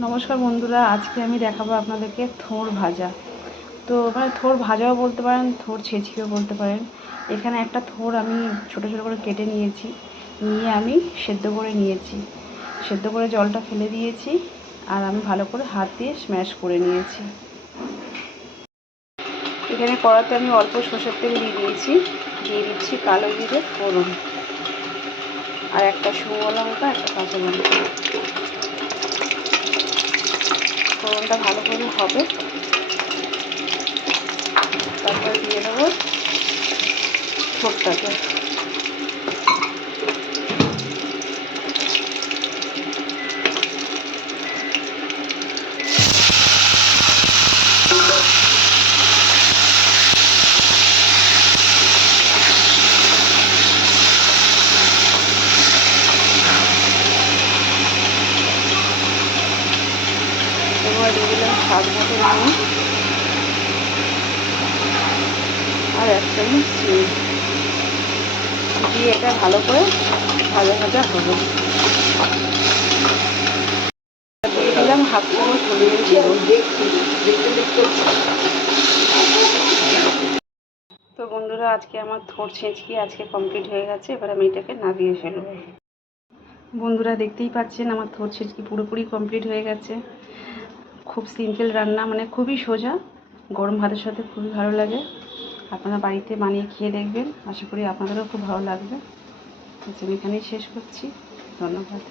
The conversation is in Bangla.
নমস্কার বন্ধুরা, আজকে আমি দেখাবো আপনাদেরকে থোড় ভাজা। তো থোড় ভাজাও বলতে পারেন, থোড় ছেঁচকিও বলতে পারেন। এখানে একটা থোড় আমি ছোট ছোট করে কেটে নিয়েছি, নিয়ে আমি সেদ্ধ করে নিয়েছি। সেদ্ধ করে জলটা ফেলে দিয়েছি, আর আমি ভালো করে হাত দিয়ে স্ম্যাশ করে নিয়েছি। এখানে কড়াতে আমি অল্প সরষের তেল দিয়ে দিচ্ছি কালো জিরে ফোড়ন, আর একটা শুকনো লঙ্কা, একটা কাঁচা লঙ্কা। ফোড়নটা ভালো করে হবে, তারপর দিয়ে দেবো থোড়টাকে। এবার দিয়ে দিলাম স্বাদ মতো নুন, আর 1 চামচ চিনি দিয়ে এটা ভালো করে ভাজা ভাজা হবে। দিয়ে দিলাম 1/2 চামচ হলুদের গুঁড়ো। তো বন্ধুরা, আজকে আমার থোড় ছেঁচকি কমপ্লিট হয়ে গেছে। এবার আমি এটাকে নামিয়ে ফেলব। বন্ধুরা, দেখতেই পাচ্ছেন আমার থোড় ছেঁচকি পুরোপুরি কমপ্লিট হয়ে গেছে। খুব সিম্পল রান্না, খুবই সোজা, গরম ভাতের সাথে খুবই ভালো লাগে। আপনারা বাড়িতে বানিয়ে খেয়ে দেখবেন, আশা করি আপনাদেরও খুব ভালো লাগবে। আজ আমি এখানেই শেষ করছি। ধন্যবাদ।